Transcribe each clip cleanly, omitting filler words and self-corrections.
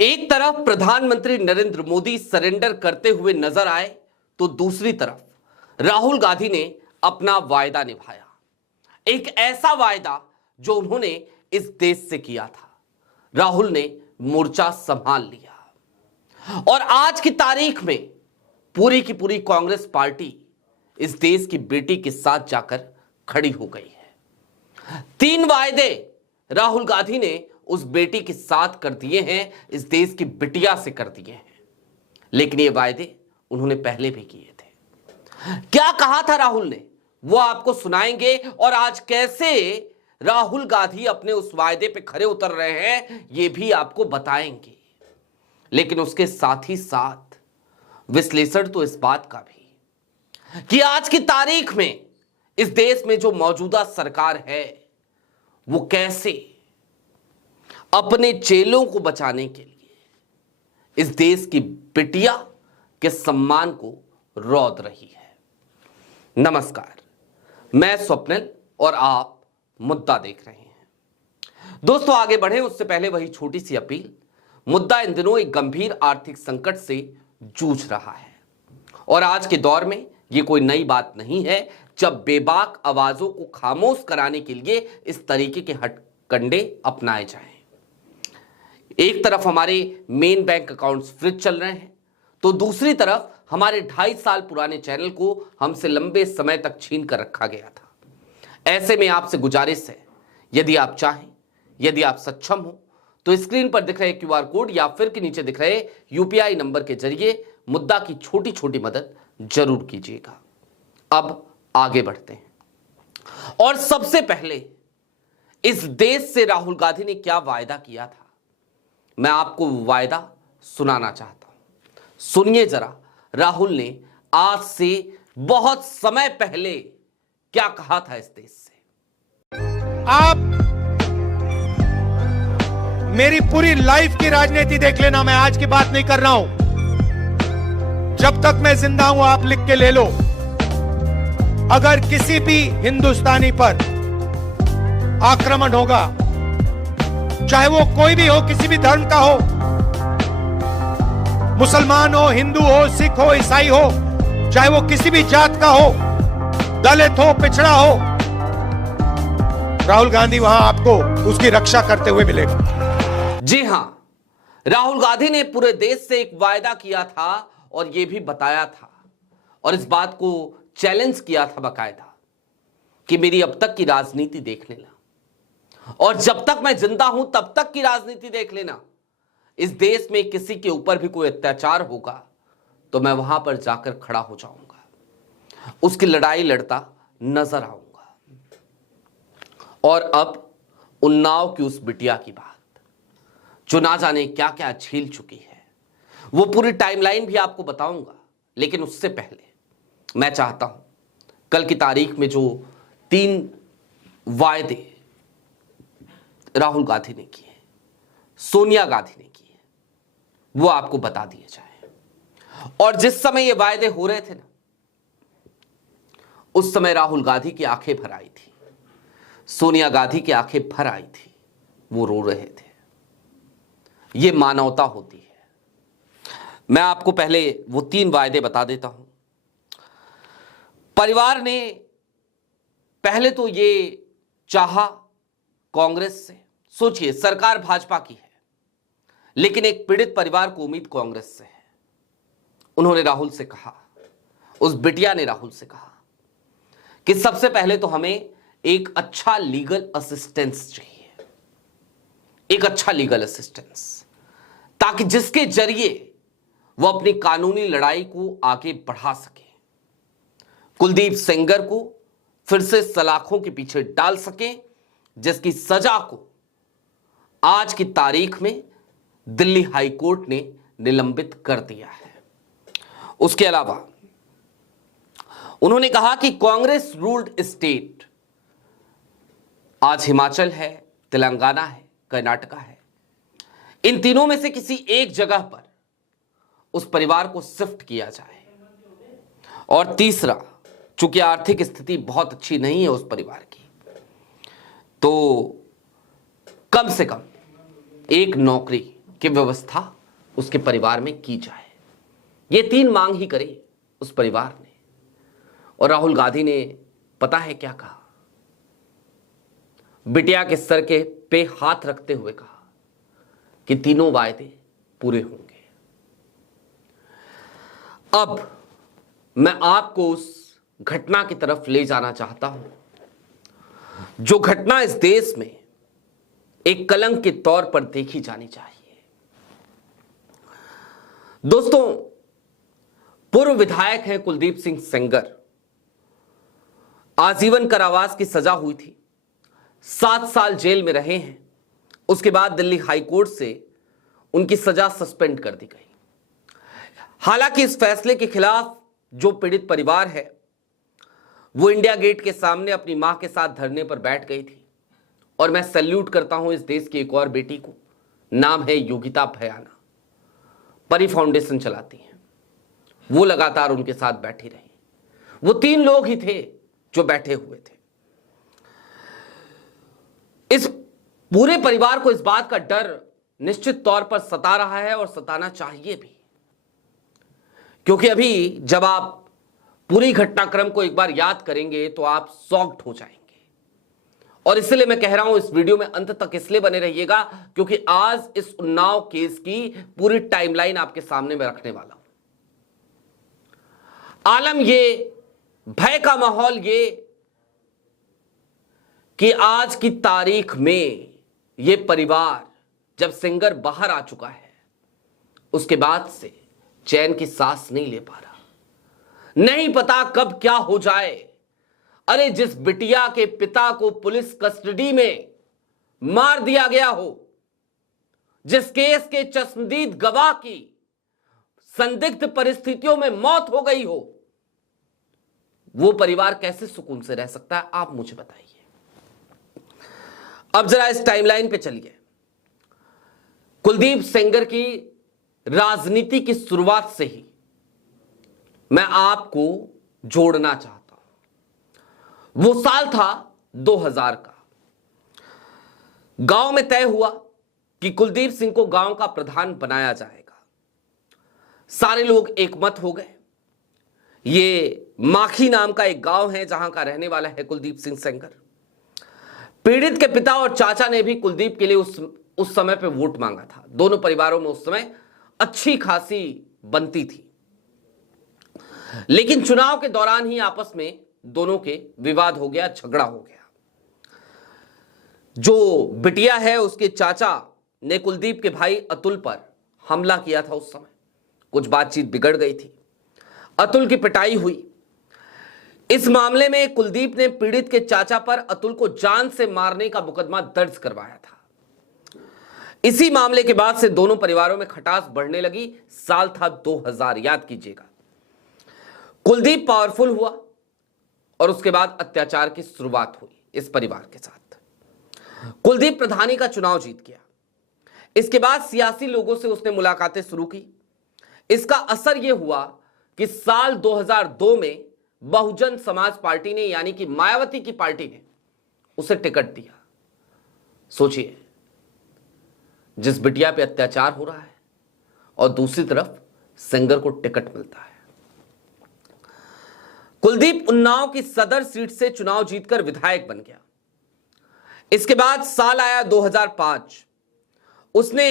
एक तरफ प्रधानमंत्री नरेंद्र मोदी सरेंडर करते हुए नजर आए तो दूसरी तरफ राहुल गांधी ने अपना वायदा निभाया। एक ऐसा वायदा जो उन्होंने इस देश से किया था। राहुल ने मोर्चा संभाल लिया और आज की तारीख में पूरी की पूरी कांग्रेस पार्टी इस देश की बेटी के साथ जाकर खड़ी हो गई है। 3 वायदे राहुल गांधी ने उस बेटी के साथ कर दिए हैं, इस देश की बिटिया से कर दिए हैं। लेकिन ये वायदे उन्होंने पहले भी किए थे। क्या कहा था राहुल ने, वो आपको सुनाएंगे और आज कैसे राहुल गांधी अपने उस वायदे पे खरे उतर रहे हैं ये भी आपको बताएंगे। लेकिन उसके साथ ही साथ विश्लेषण तो इस बात का भी कि आज की तारीख में इस देश में जो मौजूदा सरकार है वो कैसे अपने चेलों को बचाने के लिए इस देश की बिटिया के सम्मान को रौंद रही है। नमस्कार, मैं स्वप्निल और आप मुद्दा देख रहे हैं। दोस्तों, आगे बढ़े उससे पहले वही छोटी सी अपील। मुद्दा इन दिनों एक गंभीर आर्थिक संकट से जूझ रहा है और आज के दौर में यह कोई नई बात नहीं है जब बेबाक आवाजों को खामोश कराने के लिए इस तरीके के हथकंडे अपनाए जाएं। एक तरफ हमारे मेन बैंक अकाउंट्स फ्रीज चल रहे हैं तो दूसरी तरफ हमारे 2.5 साल पुराने चैनल को हमसे लंबे समय तक छीन कर रखा गया था। ऐसे में आपसे गुजारिश है, यदि आप चाहें, यदि आप सक्षम हो तो स्क्रीन पर दिख रहे क्यूआर कोड या फिर के नीचे दिख रहे यूपीआई नंबर के जरिए मुद्दा की छोटी छोटी मदद जरूर कीजिएगा। अब आगे बढ़ते हैं और सबसे पहले इस देश से राहुल गांधी ने क्या वायदा किया था, मैं आपको वायदा सुनाना चाहता हूं। सुनिए जरा, राहुल ने आज से बहुत समय पहले क्या कहा था इस देश से। आप मेरी पूरी लाइफ की राजनीति देख लेना, मैं आज की बात नहीं कर रहा हूं। जब तक मैं जिंदा हूं आप लिख के ले लो, अगर किसी भी हिंदुस्तानी पर आक्रमण होगा, चाहे वो कोई भी हो, किसी भी धर्म का हो, मुसलमान हो, हिंदू हो, सिख हो, ईसाई हो, चाहे वो किसी भी जात का हो, दलित हो, पिछड़ा हो, राहुल गांधी वहां आपको उसकी रक्षा करते हुए मिलेगा। जी हां, राहुल गांधी ने पूरे देश से एक वायदा किया था और यह भी बताया था और इस बात को चैलेंज किया था बाकायदा कि मेरी अब तक की राजनीति देख लेना और जब तक मैं जिंदा हूं तब तक की राजनीति देख लेना। इस देश में किसी के ऊपर भी कोई अत्याचार होगा तो मैं वहां पर जाकर खड़ा हो जाऊंगा, उसकी लड़ाई लड़ता नजर आऊंगा। और अब उन्नाव की उस बिटिया की बात जो ना जाने क्या क्या झेल चुकी है, वो पूरी टाइमलाइन भी आपको बताऊंगा। लेकिन उससे पहले मैं चाहता हूं कल की तारीख में जो 3 वायदे राहुल गांधी ने किए, सोनिया गांधी ने किए, वो आपको बता दिए जाए। और जिस समय ये वायदे हो रहे थे ना, उस समय राहुल गांधी की आंखें भर आई थी, सोनिया गांधी की आंखें भर आई थी, वो रो रहे थे। ये मानवता होती है। मैं आपको पहले वो 3 वायदे बता देता हूं। परिवार ने पहले तो ये चाहा कांग्रेस से, सोचिए सरकार भाजपा की है लेकिन एक पीड़ित परिवार को उम्मीद कांग्रेस से है। उन्होंने राहुल से कहा, उस बिटिया ने राहुल से कहा कि सबसे पहले तो हमें एक अच्छा लीगल असिस्टेंस चाहिए, एक अच्छा लीगल असिस्टेंस, ताकि जिसके जरिए वो अपनी कानूनी लड़ाई को आगे बढ़ा सके, कुलदीप सेंगर को फिर से सलाखों के पीछे डाल सके, जिसकी सजा को आज की तारीख में दिल्ली हाई कोर्ट ने निलंबित कर दिया है। उसके अलावा उन्होंने कहा कि कांग्रेस रूल्ड स्टेट आज हिमाचल है, तेलंगाना है, कर्नाटका है, इन तीनों में से किसी एक जगह पर उस परिवार को शिफ्ट किया जाए। और तीसरा, चूंकि आर्थिक स्थिति बहुत अच्छी नहीं है उस परिवार की, तो कम से कम एक नौकरी कि व्यवस्था उसके परिवार में की जाए। ये 3 मांग ही करी उस परिवार ने, और राहुल गांधी ने पता है क्या कहा? बिटिया के सर के पे हाथ रखते हुए कहा कि तीनों वायदे पूरे होंगे। अब मैं आपको उस घटना की तरफ ले जाना चाहता हूं, जो घटना इस देश में एक कलंक के तौर पर देखी जानी चाहिए। दोस्तों, पूर्व विधायक हैं कुलदीप सिंह सेंगर। आजीवन कारावास की सजा हुई थी, 7 साल जेल में रहे हैं। उसके बाद दिल्ली हाई कोर्ट से उनकी सजा सस्पेंड कर दी गई। हालांकि इस फैसले के खिलाफ जो पीड़ित परिवार है वो इंडिया गेट के सामने अपनी मां के साथ धरने पर बैठ गई थी। और मैं सैल्यूट करता हूं इस देश की एक और बेटी को, नाम है योगिता भयाना, परी फाउंडेशन चलाती हैं। वो लगातार उनके साथ बैठी रही। वो 3 लोग ही थे जो बैठे हुए थे। इस पूरे परिवार को इस बात का डर निश्चित तौर पर सता रहा है, और सताना चाहिए भी, क्योंकि अभी जब आप पूरी घटनाक्रम को एक बार याद करेंगे तो आप शॉक्ड हो जाएंगे। और इसलिए मैं कह रहा हूं इस वीडियो में अंत तक इसलिए बने रहिएगा, क्योंकि आज इस उन्नाव केस की पूरी टाइमलाइन आपके सामने में रखने वाला हूं। आलम ये भय का माहौल ये कि आज की तारीख में ये परिवार जब सेंगर बाहर आ चुका है, उसके बाद से चैन की सांस नहीं ले पा रहा। नहीं पता कब क्या हो जाए। अरे, जिस बिटिया के पिता को पुलिस कस्टडी में मार दिया गया हो, जिस केस के चश्मदीद गवाह की संदिग्ध परिस्थितियों में मौत हो गई हो, वो परिवार कैसे सुकून से रह सकता है? आप मुझे बताइए। अब जरा इस टाइमलाइन पे चलिए। कुलदीप सेंगर की राजनीति की शुरुआत से ही मैं आपको जोड़ना चाहता हूं। वो साल था 2000 का। गांव में तय हुआ कि कुलदीप सिंह को गांव का प्रधान बनाया जाएगा। सारे लोग एकमत हो गए। ये माखी नाम का एक गांव है जहां का रहने वाला है कुलदीप सिंह सेंगर। पीड़ित के पिता और चाचा ने भी कुलदीप के लिए उस समय पे वोट मांगा था। दोनों परिवारों में उस समय अच्छी खासी बनती थी, लेकिन चुनाव के दौरान ही आपस में दोनों के विवाद हो गया, झगड़ा हो गया। जो बिटिया है उसके चाचा ने कुलदीप के भाई अतुल पर हमला किया था। उस समय कुछ बातचीत बिगड़ गई थी, अतुल की पिटाई हुई। इस मामले में कुलदीप ने पीड़ित के चाचा पर अतुल को जान से मारने का मुकदमा दर्ज करवाया था। इसी मामले के बाद से दोनों परिवारों में खटास बढ़ने लगी। साल था 2000, याद कीजिएगा। कुलदीप पावरफुल हुआ और उसके बाद अत्याचार की शुरुआत हुई इस परिवार के साथ। कुलदीप प्रधानी का चुनाव जीत गया। इसके बाद सियासी लोगों से उसने मुलाकातें शुरू की। इसका असर यह हुआ कि साल 2002 में बहुजन समाज पार्टी ने, यानी कि मायावती की पार्टी ने उसे टिकट दिया। सोचिए, जिस बिटिया पे अत्याचार हो रहा है और दूसरी तरफ सेंगर को टिकट मिलता है। कुलदीप उन्नाव की सदर सीट से चुनाव जीतकर विधायक बन गया। इसके बाद साल आया 2005। उसने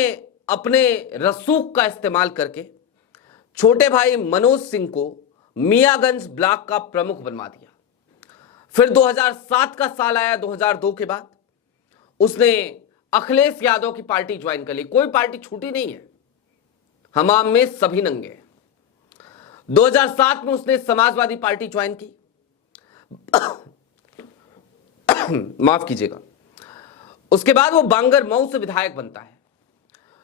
अपने रसूख का इस्तेमाल करके छोटे भाई मनोज सिंह को मियागंज ब्लॉक का प्रमुख बनवा दिया। फिर 2007 का साल आया। 2002 के बाद उसने अखिलेश यादव की पार्टी ज्वाइन कर ली। कोई पार्टी छूटी नहीं है, हमाम में सभी नंगे। 2007 में उसने समाजवादी पार्टी ज्वाइन की। माफ कीजिएगा। उसके बाद वो बांगर मऊ से विधायक बनता है।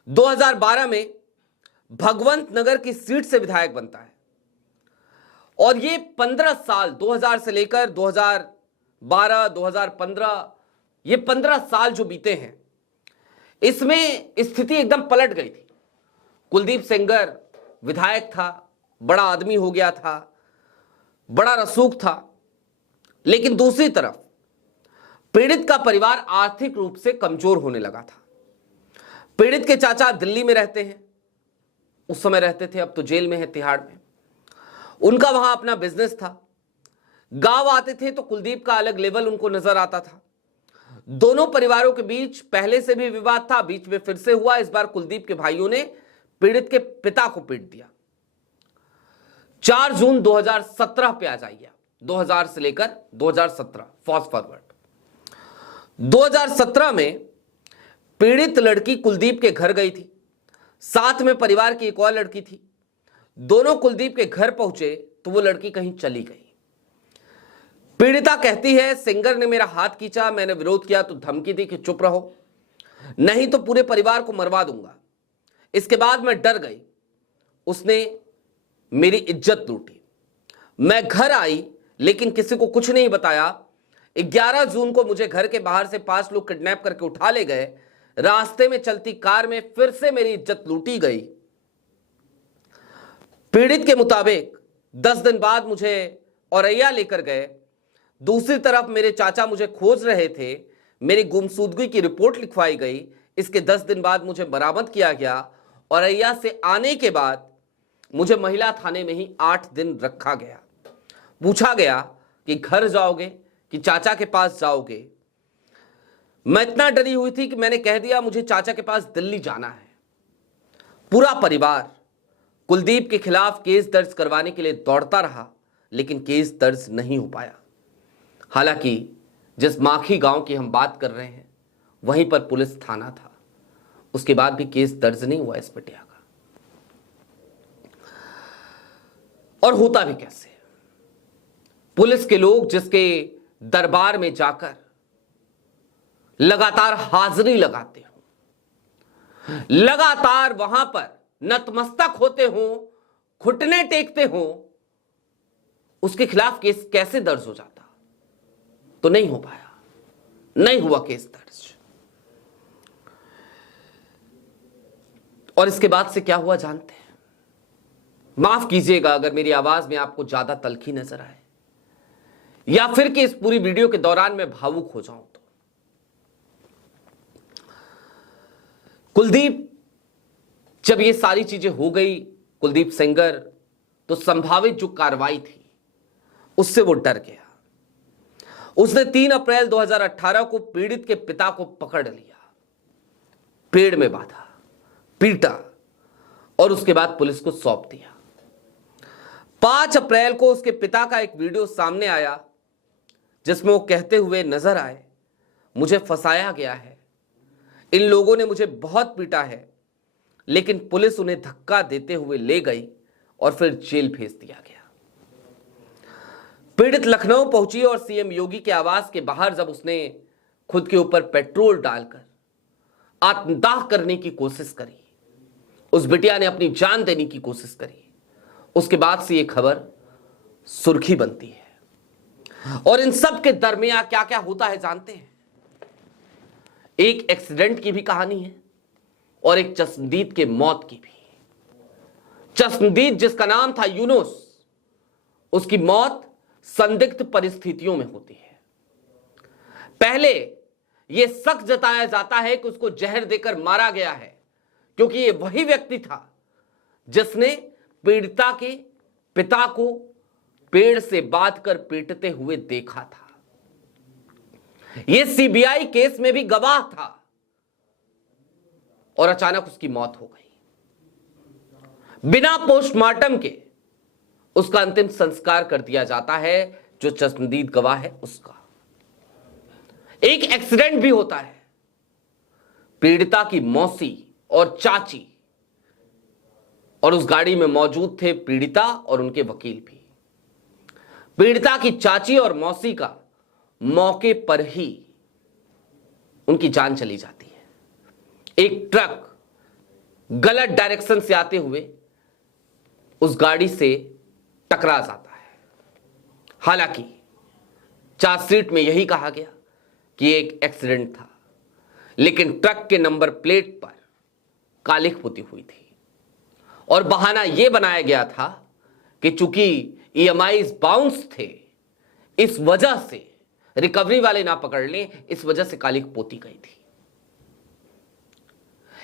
2012 में भगवंत नगर की सीट से विधायक बनता है। और ये 15 साल 2000 से लेकर 2012, 2015, ये 15 साल जो बीते हैं, इसमें स्थिति एकदम पलट गई थी। कुलदीप सेंगर विधायक था, बड़ा आदमी हो गया था, बड़ा रसूख था, लेकिन दूसरी तरफ पीड़ित का परिवार आर्थिक रूप से कमजोर होने लगा था। पीड़ित के चाचा दिल्ली में रहते हैं, उस समय रहते थे, अब तो जेल में है तिहाड़ में। उनका वहां अपना बिजनेस था। गांव आते थे तो कुलदीप का अलग लेवल उनको नजर आता था। दोनों परिवारों के बीच पहले से भी विवाद था, बीच में फिर से हुआ। इस बार कुलदीप के भाइयों ने पीड़ित के पिता को पीट दिया। 4 जून 2017 पे आ जाइए, 2000 से लेकर 2017 फास्ट फॉरवर्ड। 2017 में पीड़ित लड़की कुलदीप के घर गई थी, साथ में परिवार की एक और लड़की थी। दोनों कुलदीप के घर पहुंचे तो वो लड़की कहीं चली गई। पीड़िता कहती है, सिंगर ने मेरा हाथ खींचा, मैंने विरोध किया तो धमकी दी कि चुप रहो, नहीं तो पूरे परिवार को मरवा दूंगा। इसके बाद मैं डर गई, उसने मेरी इज्जत लूटी। मैं घर आई लेकिन किसी को कुछ नहीं बताया। 11 जून को मुझे घर के बाहर से 5 लोग किडनैप करके उठा ले गए। रास्ते में चलती कार में फिर से मेरी इज्जत लूटी गई। पीड़ित के मुताबिक 10 दिन बाद मुझे औरैया लेकर गए। दूसरी तरफ मेरे चाचा मुझे खोज रहे थे, मेरी गुमशुदगी की रिपोर्ट लिखवाई गई। इसके 10 दिन बाद मुझे बरामद किया गया। औरैया से आने के बाद मुझे महिला थाने में ही 8 दिन रखा गया। पूछा गया कि घर जाओगे कि चाचा के पास जाओगे। मैं इतना डरी हुई थी कि मैंने कह दिया मुझे चाचा के पास दिल्ली जाना है। पूरा परिवार कुलदीप के खिलाफ केस दर्ज करवाने के लिए दौड़ता रहा, लेकिन केस दर्ज नहीं हो पाया। हालांकि जिस माखी गांव की हम बात कर रहे हैं वहीं पर पुलिस थाना था, उसके बाद भी केस दर्ज नहीं हुआ इस बिटिया का। और होता भी कैसे? पुलिस के लोग जिसके दरबार में जाकर लगातार हाजिरी लगाते हो, लगातार वहां पर नतमस्तक होते हो, घुटने टेकते हो, उसके खिलाफ केस कैसे दर्ज हो जाता? तो नहीं हो पाया, नहीं हुआ केस दर्ज। और इसके बाद से क्या हुआ जानते हैं? माफ कीजिएगा अगर मेरी आवाज में आपको ज्यादा तल्खी नजर आए या फिर कि इस पूरी वीडियो के दौरान मैं भावुक हो जाऊं। तो कुलदीप जब ये सारी चीजें हो गई, कुलदीप सिंगर, तो संभावित जो कार्रवाई थी उससे वो डर गया। उसने 3 अप्रैल 2018 को पीड़ित के पिता को पकड़ लिया, पेड़ में बांधा, पीटा और उसके बाद पुलिस को सौंप दिया। 5 अप्रैल को उसके पिता का एक वीडियो सामने आया जिसमें वो कहते हुए नजर आए, मुझे फंसाया गया है, इन लोगों ने मुझे बहुत पीटा है, लेकिन पुलिस उन्हें धक्का देते हुए ले गई और फिर जेल भेज दिया गया। पीड़ित लखनऊ पहुंची और सीएम योगी के आवास के बाहर जब उसने खुद के ऊपर पेट्रोल डालकर आत्मदाह करने की कोशिश करी, उस बिटिया ने अपनी जान देने की कोशिश करी, उसके बाद से ये खबर सुर्खी बनती है। और इन सब के दरमियान क्या क्या होता है जानते हैं? एक एक्सीडेंट की भी कहानी है और एक चश्मदीद के मौत की भी। चश्मदीद जिसका नाम था यूनुस, उसकी मौत संदिग्ध परिस्थितियों में होती है। पहले यह शक जताया जाता है कि उसको जहर देकर मारा गया है, क्योंकि यह वही व्यक्ति था जिसने पीड़िता के पिता को पेड़ से बांधकर पीटते हुए देखा था। यह सीबीआई केस में भी गवाह था और अचानक उसकी मौत हो गई। बिना पोस्टमार्टम के उसका अंतिम संस्कार कर दिया जाता है, जो चश्मदीद गवाह है उसका। एक एक्सीडेंट भी होता है, पीड़िता की मौसी और चाची, और उस गाड़ी में मौजूद थे पीड़िता और उनके वकील भी। पीड़िता की चाची और मौसी का मौके पर ही उनकी जान चली जाती है। एक ट्रक गलत डायरेक्शन से आते हुए उस गाड़ी से टकरा जाता है। हालांकि चार्जशीट में यही कहा गया कि एक एक्सीडेंट था, लेकिन ट्रक के नंबर प्लेट पर कालिख पुती हुई थी और बहाना यह बनाया गया था कि चूंकि ईएमआईज बाउंस थे, इस वजह से रिकवरी वाले ना पकड़ लें, इस वजह से कालिख पोती गई थी।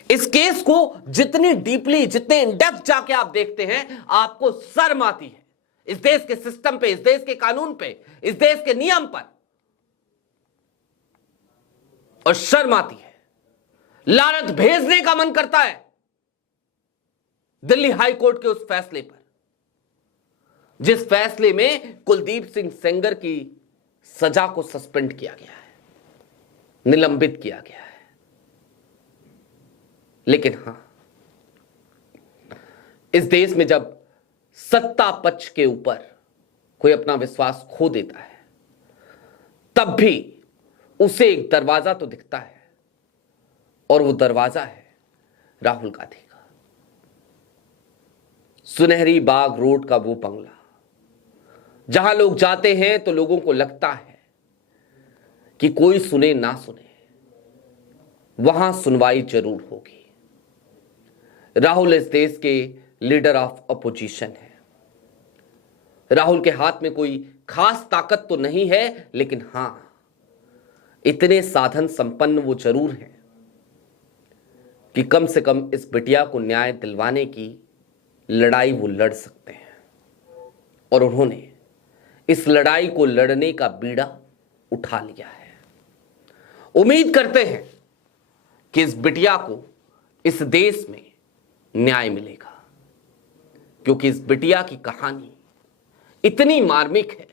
इस केस को जितनी डीपली, जितने इन डेप्थ जाके आप देखते हैं, आपको शर्म आती है इस देश के सिस्टम पे, इस देश के कानून पे, इस देश के नियम पर, और शर्म आती है, लानत भेजने का मन करता है दिल्ली हाई कोर्ट के उस फैसले पर, जिस फैसले में कुलदीप सिंह सेंगर की सजा को सस्पेंड किया गया है, निलंबित किया गया है। लेकिन हां, इस देश में जब सत्ता पक्ष के ऊपर कोई अपना विश्वास खो देता है, तब भी उसे एक दरवाजा तो दिखता है, और वो दरवाजा है राहुल गांधी का। सुनहरी बाग रोड का वो बंगला, जहां लोग जाते हैं तो लोगों को लगता है कि कोई सुने ना सुने, वहां सुनवाई जरूर होगी। राहुल इस देश के लीडर ऑफ अपोजिशन है। राहुल के हाथ में कोई खास ताकत तो नहीं है, लेकिन हां, इतने साधन संपन्न वो जरूर हैं कि कम से कम इस बिटिया को न्याय दिलवाने की लड़ाई वो लड़ सकते हैं। और उन्होंने इस लड़ाई को लड़ने का बीड़ा उठा लिया है। उम्मीद करते हैं कि इस बिटिया को इस देश में न्याय मिलेगा, क्योंकि इस बिटिया की कहानी इतनी मार्मिक है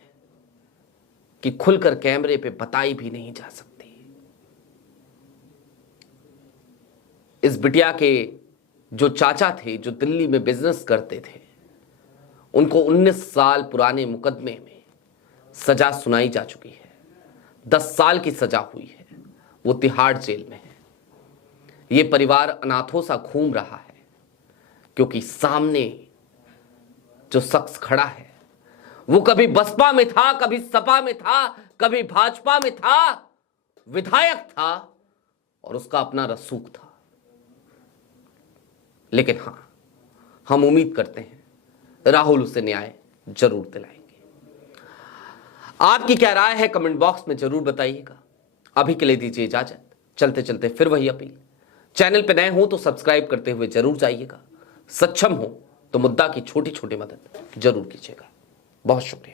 कि खुलकर कैमरे पे बताई भी नहीं जा सकती। इस बिटिया के जो चाचा थे, जो दिल्ली में बिजनेस करते थे, उनको 19 साल पुराने मुकदमे में सजा सुनाई जा चुकी है। 10 साल की सजा हुई है, वो तिहाड़ जेल में है। ये परिवार अनाथों सा घूम रहा है, क्योंकि सामने जो शख्स खड़ा है वो कभी बसपा में था, कभी सपा में था, कभी भाजपा में था, विधायक था, और उसका अपना रसूख था। लेकिन हां, हम उम्मीद करते हैं राहुल उसे न्याय जरूर दिलाएंगे। आपकी क्या राय है कमेंट बॉक्स में जरूर बताइएगा। अभी के लिए दीजिए इजाजत। चलते चलते फिर वही अपील, चैनल पे नए हो तो सब्सक्राइब करते हुए जरूर जाइएगा। सक्षम हो तो मुद्दा की छोटी छोटी मदद जरूर कीजिएगा। बहुत शुक्रिया।